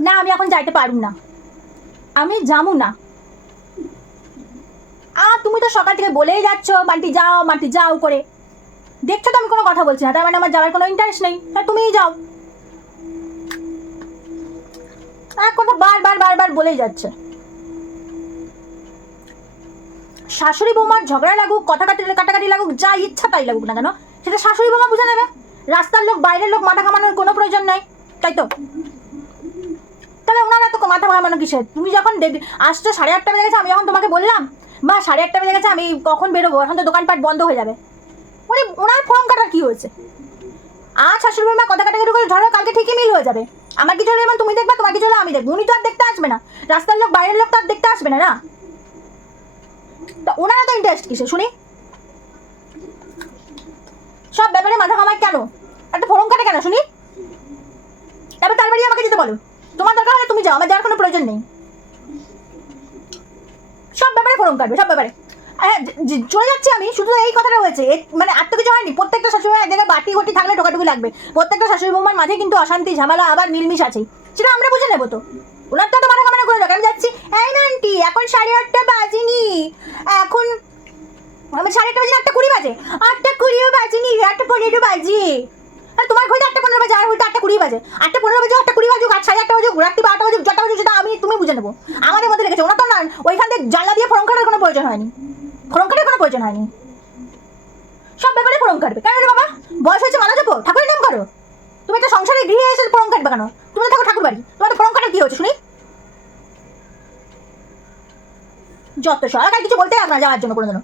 না, আমি এখন যাইতে পারুম না। আমি যামু না। আ, তুমি তো সকাল থেকে বলেই যাচ্ছ মাটি যাও মাটি যাও করে। দেখছ তো আমি কোনো কথা বলছি না, তার মানে আমার যাওয়ার কোনো ইন্টারেস্ট নেই। হ্যাঁ তুমিই যাও। এক কথা বারবার বারবার বলেই যাচ্ছে। শাশুড়ি বৌমার ঝগড়া লাগুক, কথা কাটি, কাটাকাটি লাগুক, যা ইচ্ছা তাই লাগুক না কেন? সেটা শাশুড়ি বৌমা বুঝে নেবে। রাস্তার লোক, বাইরের লোক মাথা ঘামানোর কোনো প্রয়োজন নাই। তাই তো? মাথা ঘামানো কিসের? তুমি যখন আসছো সাড়ে আটটা বেজে গেছে, আমি যখন তোমাকে বললাম মা সাড়ে আটটা বেজে গেছে, আমি কখন বেরোবো? এখন তো দোকানপাট বন্ধ হয়ে যাবে। উনি ওনার ফোন কাটার কী হয়েছে? আজ শাশুড়ি বৌমা কথা কাটাকাটি করে ধরো, কালকে ঠিকই মিল হয়ে যাবে। আমার কিছু হলে তুমি দেখবে, তোমার কিছু হলে আমি দেখব? উনি তো আর দেখতে আসবে না। রাস্তার লোক, বাইরের লোক তো আর দেখতে আসবে না না? তা ওনারা তো ইন্টারেস্ট কিসে শুনি। সব ব্যাপারে মাথা ঘামায় কেন? একটা ফোরম কাটে কেন? শুনি। তারপর তার বাড়ি আমাকে যেতে বলো। তোমার দরকার হলে তুমি যাও, আমার যাওয়ার কোনো প্রয়োজন নেই। সব ব্যাপারে ফোরম কাটবে, সব ব্যাপারে। হ্যাঁ চলে যাচ্ছি আমি, শুধু এই কথাটা হয়েছে মানে আর তো কিছু হয়নি, প্রত্যেকটা শাশুড়ি জায়গায় বাটি ঘটি থাকলে টোকাটুকি লাগবে। প্রত্যেকটা শাশুড়ি বৌমার মাঝে কিন্তু অশান্তি, ঝামেলা, আবার মিলমিশ আছে। সেটা আমরা বুঝে নেব তো। ওনার তো মাথা কামানা করে আমি যাচ্ছি। এই আন্টি এখন সাড়ে আটটা বাজেনি। এখন আমি সাড়ে আটটা বাজে আটটা কুড়ি বাজে। আটটা কুড়িও বাজেনি, আটটা পনেরো বাজে। তোমার ঘরে আটটা পনেরো বাজে, আর হয়তো আটটা কুড়ি বাজে। আটটা পনেরো বাজে, আটটা সাড়ে আটটা বাজুক, রাত্রি বা আটটা বাজুক যটা আমি, তুমি বুঝে নেব। আমাদের মধ্যে রেখেছে। ওনা তো না, ওইখান থেকে জানলা দিয়ে ফরম কাটার কোনো প্রয়োজন হয়নি। ফরম কাটার কোনো প্রয়োজন হয়নি। সব ব্যাপারে ফরম কাটবে। কেন বাবা? বয়স হয়েছে মানা যাব? ঠাকুরের নাম করো। তুমি একটা সংসারে গৃহে এসে ফরম কাটবে কেন? তুমি থাকো ঠাকুর বাড়ি তোমার ফরম কাটার কি হচ্ছে শুনি? যত সব আর কিছু বলতে হবে না, যাওয়ার জন্য কোনো জন্য